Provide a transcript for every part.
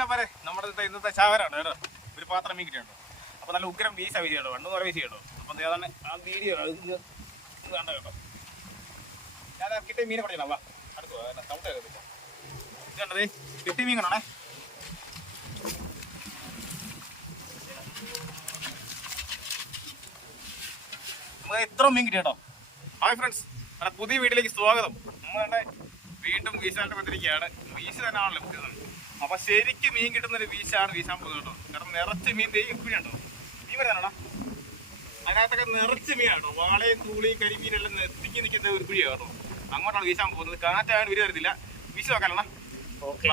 മച്ചാമാരെ നമ്മുടെ ഇന്നത്തെ ചാവരാണ് കേട്ടോ. ഒരു പാത്രം മീൻ കിട്ടിയുണ്ടോ അപ്പൊ നല്ല ഉഗ്രം വീശ വീശ കേട്ടോ വണ്ണു കുറേ വീശ കേട്ടോ അപ്പൊ ഏതാണ് ആ വീഡിയോ ഇത് കണ്ട കേട്ടോ? ഞാൻ കിട്ടിയ മീനെ പഠിക്കണം വാ അടുത്ത് സൗണ്ട് കേൾക്കത്തില്ല. ഇത് കണ്ടതേ കിട്ടിയ മീൻ കാണണേ നമുക്ക് മീൻ കിട്ടി കേട്ടോ? Hi friends. നമ്മുടെ പുതിയ വീട്ടിലേക്ക് സ്വാഗതം. നമ്മളെ വീണ്ടും വീശാനായിട്ട് വന്നിരിക്കുകയാണ്. വീശ തന്നെയാണല്ലോ പുതിയത് അപ്പൊ ശരിക്കും മീൻ കിട്ടുന്ന ഒരു വീശാണ് വീശാൻ പോകുന്നത് കേട്ടോ. കാരണം നിറച്ച് മീൻ തേ എപ്പോഴുണ്ടോ മീൻ വരാനാടാ അതിനകത്തൊക്കെ നിറച്ച് മീനാട്ടോ വാളയും തൂളിയും കരിമീനെല്ലാം തിങ്ങി നിൽക്കുന്ന ഒരു കുഴിയാണ് കേട്ടോ. അങ്ങോട്ടാണ് വീശാൻ പോകുന്നത്. കാറ്റായാലും വിരി വരത്തില്ല. വീശു നോക്കാനാ ഓക്കെ.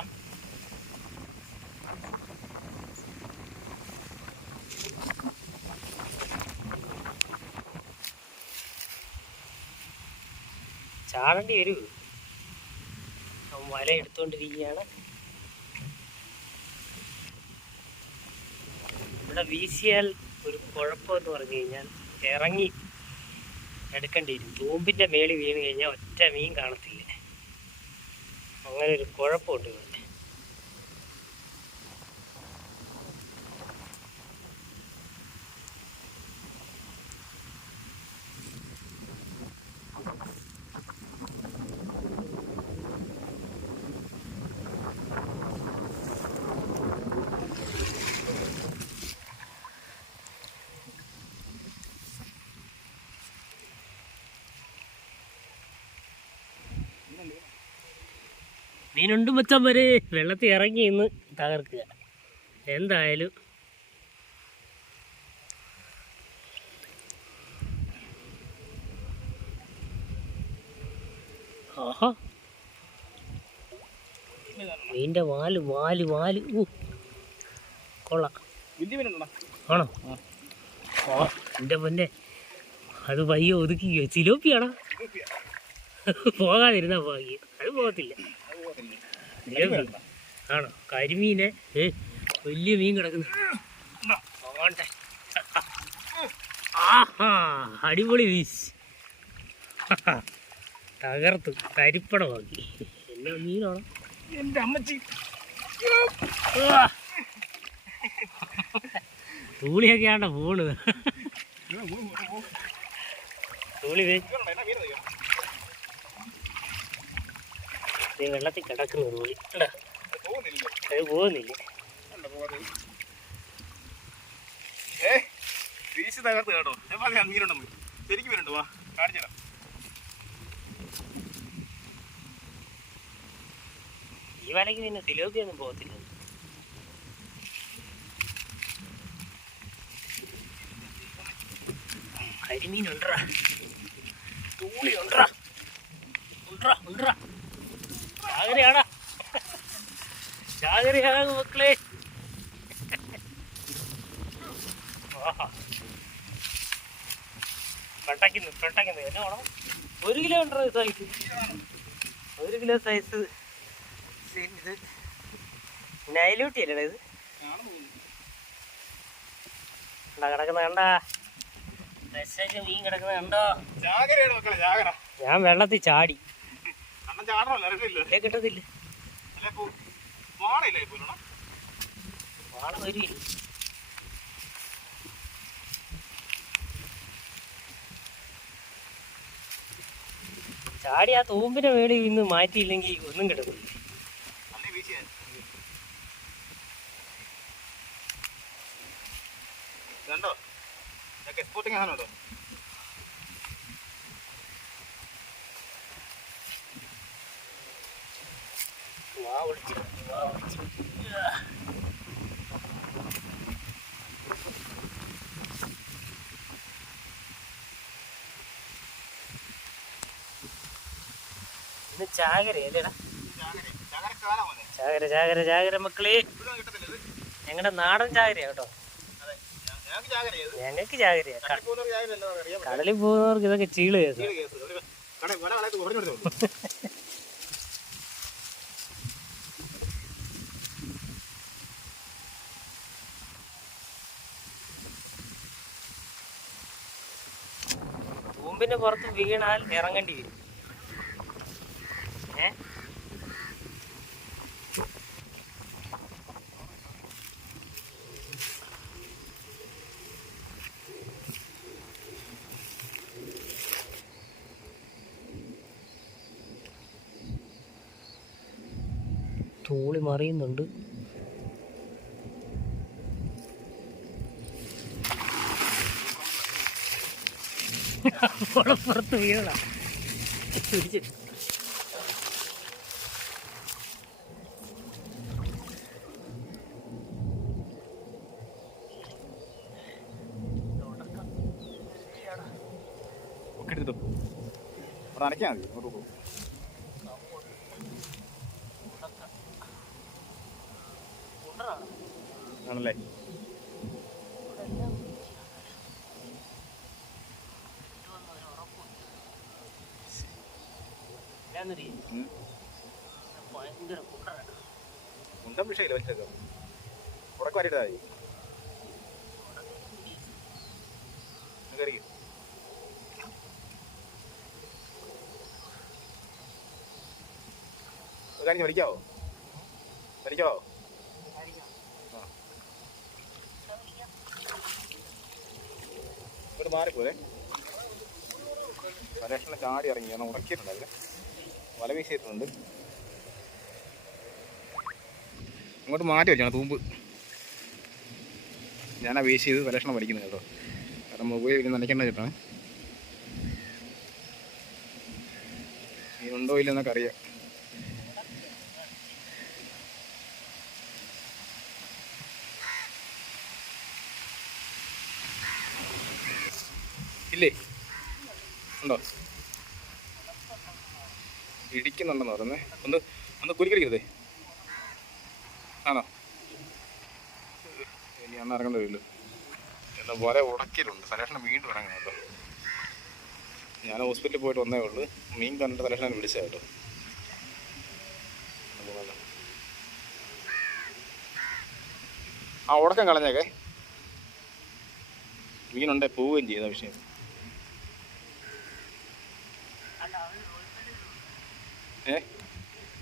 ചാടേണ്ടി വരൂ. വല എടുത്തോണ്ടിരിക്കുകയാണ്. ഇവിടെ വീശിയാൽ ഒരു കുഴപ്പമെന്ന് പറഞ്ഞു കഴിഞ്ഞാൽ ഇറങ്ങി എടുക്കേണ്ടി വരും തൂമ്പിന്റെ മേളി വീണ് കഴിഞ്ഞാൽ ഒറ്റ മീൻ കാണത്തില്ല. അങ്ങനെ ഒരു കുഴപ്പമുണ്ട് ഇവിടെ. മീനുണ്ട് മച്ചാൻ വരെ. വെള്ളത്തിൽ ഇറങ്ങി ഇന്ന് തകർക്കുക. എന്തായാലും. ആഹാ. മീന്റെ വാൽ വാൽ വാൽ. ഊ. കൊള്ളാം. ആണോ? ആ എന്റെ പൊന്നെ. അത് പയ്യെ ഒതുക്കി സിലോപ്പിയാണോ പോകാതിരുന്നാ ഭാഗ്യം അത് പോകത്തില്ല. ആണോ? കരിമീനെ ഏ വലിയ മീൻ കിടക്കുന്നു. ആഹാ അടിപൊളി വീശ് തകർത്തു കരിപ്പടമാക്കി എല്ലാ മീനാണോ എന്റെ അമ്മച്ചി. തൂളിയൊക്കെ ആണ്ട പോണത്? തൂളി വെള്ളത്തിൽ കിടക്കുന്നു ഒരു കോഴി പോകുന്നില്ല അത് പോകുന്നില്ല. വീശ് തകർത്ത് കേട്ടോ. ഞാൻ പറഞ്ഞ ശരിക്കും വാ. കാണിച്ചതാ ഈ വലയ്ക്ക് പിന്നെ സിലോപ്പിയൊന്നും പോകത്തില്ല. കരിമീൻ ഉണ്ടറാ തൂളി ഉണ്ടറാ ഉണ്ടറാ ഉണ്ടറാ ചാകരയാടാ. ചാകരയാകും മക്കളെ. പെട്ടക്കുന്നു പെട്ടക്കുന്നു. എന്നെ വേണം? ഒരു കിലോ ഉണ്ടോ സൈസ് ഒരു കിലോ സൈസ് ഇത് നൈലൂട്ടി അല്ലേ ഇത്? കിടക്കുന്ന കണ്ടാ? മെസ്സേജ് മീൻ കിടക്കുന്ന കണ്ടോ? ഞാൻ വെള്ളത്തിൽ ചാടി. കിട്ടത്തില്ല. വാള വരും ചാടി ആ തൂമ്പിന്റെ മേളിൽ ഇന്ന് മാറ്റിയില്ലെങ്കിൽ ഒന്നും കിടക്കും കണ്ടോ എക്സ്പോർട്ടിങ് ആണോ വാ ഇന്ന് ചാകര അല്ലേടാ? ചാകര. ചാകര ചാകര മക്കളെ. ഞങ്ങളുടെ നാടൻ ചാകരയാ കേട്ടോ. ഞങ്ങൾക്ക് ചാകരയാ കടലിൽ പോകുന്നവർക്ക് ഇതൊക്കെ ചീൾ കേസ്. കൊമ്പിന്റെ പുറത്ത് വീണാൽ ഇറങ്ങേണ്ടി വരും. ഏ? തോളി മറിയുന്നുണ്ട്. പുറത്ത് ഒക്കെ എടുത്തു അനയ്ക്കാൽ മതി അങ്ങോട്ട് പോകും ആണല്ലേ? ഉം. ഭയങ്കര കുട്ടറാണ് ഉണ്ടം വിഷയമില്ല വെച്ചേക്കാം ഉടക്ക് വരിട്ടാ മതി? കയറിക്കും ഒരു കാര്യം വലിക്കാവോ വലിക്കാവോ ഇവിടെ മാറിപ്പോരെ. പരീക്ഷണം ചാടി ഇറങ്ങി കാരണം ഉടക്കിയിട്ടുണ്ട് അതിൽ വല വീശിയിട്ടുണ്ട് ഇങ്ങോട്ട് മാറ്റി വെച്ചാണ് തൂമ്പ്. ഞാനാ വീശി ചെയ്ത് വിലക്ഷണം പഠിക്കുന്നത് കേട്ടോ. കാരണം മൊബൈൽ ഇരുന്ന് നനയ്ക്കേണ്ട കേട്ടാണ്. മീനുണ്ടോ ഇല്ലെന്നൊക്കെ അറിയാം. ഇല്ലേ? ഉണ്ടോ? ഇടിക്കുന്നുണ്ടെന്ന് പറയുന്നേ. ഒന്ന് ഒന്ന് കുലിക്കടിക്കരുതേ ആണോ? ഇനി അന്ന് ഇറങ്ങേണ്ടി വരില്ല എന്താ പോലെ ഉടക്കിയിട്ടുണ്ട്. സലേഷനെ വീണ്ടും ഇറങ്ങണം ഞാൻ ഹോസ്പിറ്റലിൽ പോയിട്ട് വന്നേ ഉള്ളൂ. മീൻ കണ്ടിട്ട് സലേഷനെ വിളിച്ചത് കേട്ടോ. ആ ഉടക്കം കളഞ്ഞേക്കേ. മീനുണ്ടേ പോവുകയും ചെയ്യുന്ന വിഷയം. ഏ?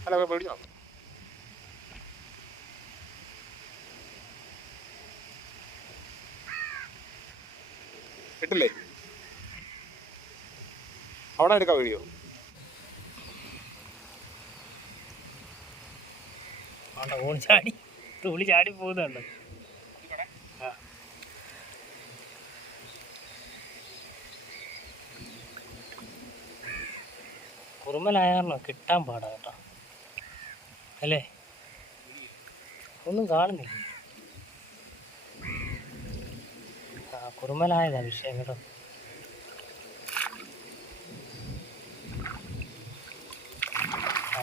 അല്ല പേടിക്കണം കിട്ടില്ലേ? അവിടെ എടുക്കാം വീഡിയോ. ഓൺ ചാടി തുള്ളി ചാടി പോകുന്നുണ്ട്? കുറുമലായ കാരണം കിട്ടാൻ പാടാ കേട്ടോ. അല്ലേ? ഒന്നും കാണുന്നില്ല. ആ കുറുമലായതാ വിഷയം കേട്ടോ.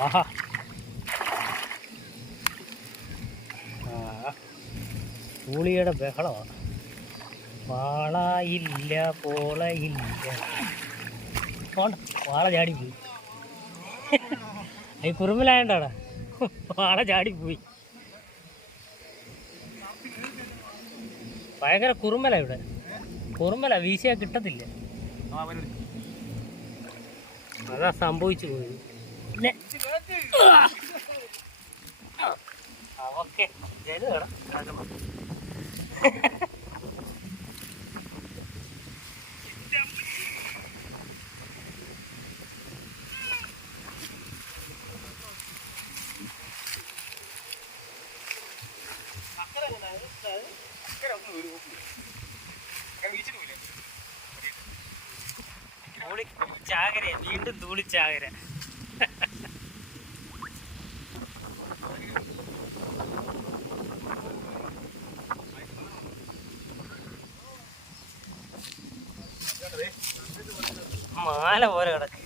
ആഹാ. പൂളിയുടെ ബഹളമാണ് വാളയില്ല പോളയില്ല. വാള ചാടി ചാടിപ്പോയി ഈ കുറുമ്പിലായോണ്ടാടാ. വാള ചാടിപ്പോയി. ഭയങ്കര കുറുമ്പല ഇവിടെ. കുറുമ്പല വീശിയാ കിട്ടത്തില്ല. അതാ സംഭവിച്ചു പോയി പിന്നെ അവക്കെ ജന ചാകര വീണ്ടും തൂളി ചാകര മാല പോലെ കിടക്ക്.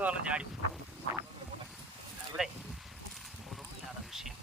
ഉണ്ടായിരുന്നു ചാടി ഇവിടെ ഉറുമ്പില്ലാതെ വിഷയം.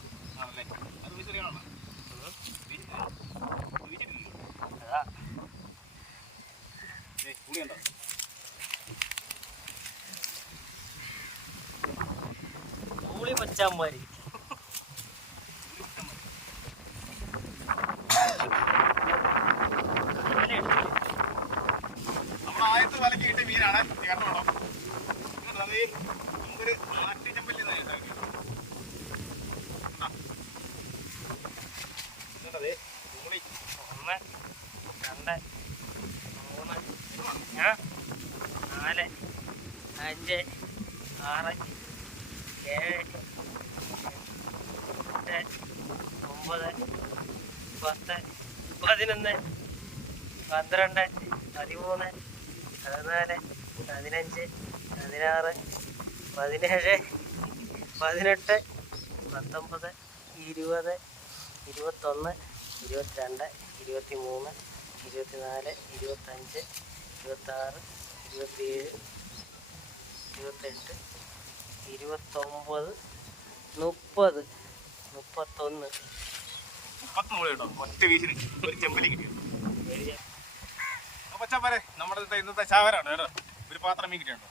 പതിനൊന്ന് പന്ത്രണ്ട് പതിമൂന്ന് പതിനാല് പതിനഞ്ച് പതിനാറ് പതിനേഴ് പതിനെട്ട് പത്തൊമ്പത് ഇരുപത് ഇരുപത്തൊന്ന് ഇരുപത്തിരണ്ട് ഇരുപത്തി മൂന്ന് ഇരുപത്തിനാല് ഇരുപത്തഞ്ച് ഇരുപത്താറ് ഇരുപത്തിയേഴ് ഇരുപത്തെട്ട് ഇരുപത്തൊമ്പത് മുപ്പത് മുപ്പത്തൊന്ന്. മുപ്പത്തി നൂറ് കേട്ടോ ഒറ്റ വീശിന് ഒരു ചെമ്പലി കിട്ടിയത് അപ്പൊ ചാപ്പാരെ നമ്മുടെ ഇന്നത്തെ ചാവരാണ് കേട്ടോ. ഒരു പാത്രം മീൻ കിട്ടിയുണ്ടോ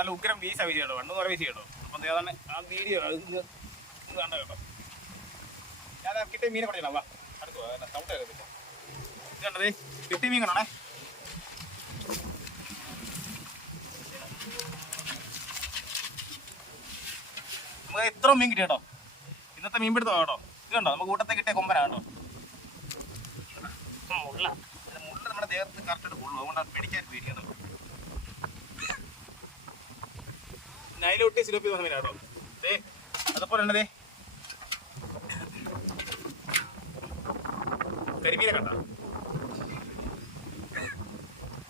നല്ല ഉഗ്രം വീശ വീശി കേട്ടോ. രണ്ടു നേരം വീശി കേട്ടോ. അപ്പൊ ഏതാണ് ആ വീഡിയോ. കേട്ടോ. ഞാൻ കിട്ടിയ മീനെ പഠിക്കണം വാ അടുത്ത് തവിട്ട് കണ്ടതേ കിട്ടിയ മീൻ കാണണേ നമുക്ക് മീൻ കിട്ടി കേട്ടോ. ഇന്നത്തെ മീൻ പിടുത്തോ കേട്ടോ. ഇത് കണ്ടോ നമുക്ക് കൂട്ടത്തെ കിട്ടിയ കൊമ്പനാണോ മുള്ള മുള്ള നമ്മുടെ ദേഹത്ത് കറക്റ്റ് കൊള്ളു. അതുകൊണ്ടാണ് പിടിക്കാൻ പേടിക്കുന്നത് നൈലോട്ടി സിലോപ്പി പറഞ്ഞ മീനാട്ടോ ദേ അതുപോലെ തന്നെ ദേ. കരിമീനെ കണ്ട.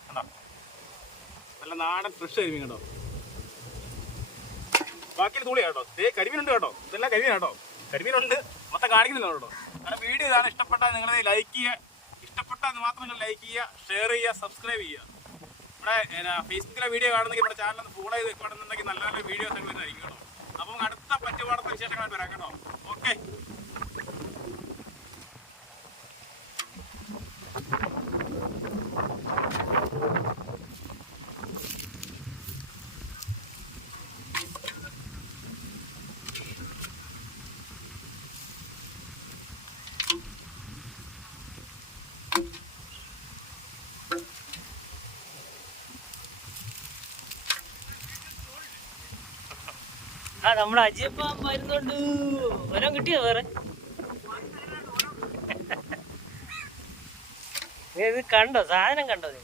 കണ്ടോ. നല്ല നാടൻ ഫ്രഷ് കരിമീൻ കണ്ടോ? ബാക്കി തൂളിയാട്ടോ. ദേ കരിമീനുണ്ട് കേട്ടോ. ഇതെല്ലാം കരിമീനാട്ടോ. കേട്ടോ കരിമീനുണ്ട്. മൊത്തം കാണിക്കുന്നില്ല കേട്ടോ കാരണം വീഡിയോ ഇതാണ് ഇഷ്ടപ്പെട്ടാൽ നിങ്ങൾ ലൈക്ക് ചെയ്യുക. ഇഷ്ടപ്പെട്ടാൽ മാത്രം നിങ്ങൾ ലൈക്ക് ചെയ്യുക ഷെയർ ചെയ്യുക സബ്സ്ക്രൈബ് ചെയ്യുക. ഇവിടെ ഫേസ്ബുക്കിലെ വീഡിയോ കാണുന്നെങ്കിൽ ഇവിടെ ചാനൽ ഫോളോ ചെയ്ത് കാണുന്നുണ്ടെങ്കിൽ നല്ല നല്ല വീഡിയോസ് ഒക്കെ വരുന്നതായിരിക്കും കേട്ടോ അപ്പം അടുത്ത പറ്റുപാടത്തെ വിശേഷങ്ങളായിട്ട് വരാം കേട്ടോ ഓക്കെ നമ്മുടെ അജിയപ്പം വരുന്നുണ്ട് ഓരോ കിട്ടിയോ വേറെ? ഇത് കണ്ടോ? സാധനം കണ്ടോ നീ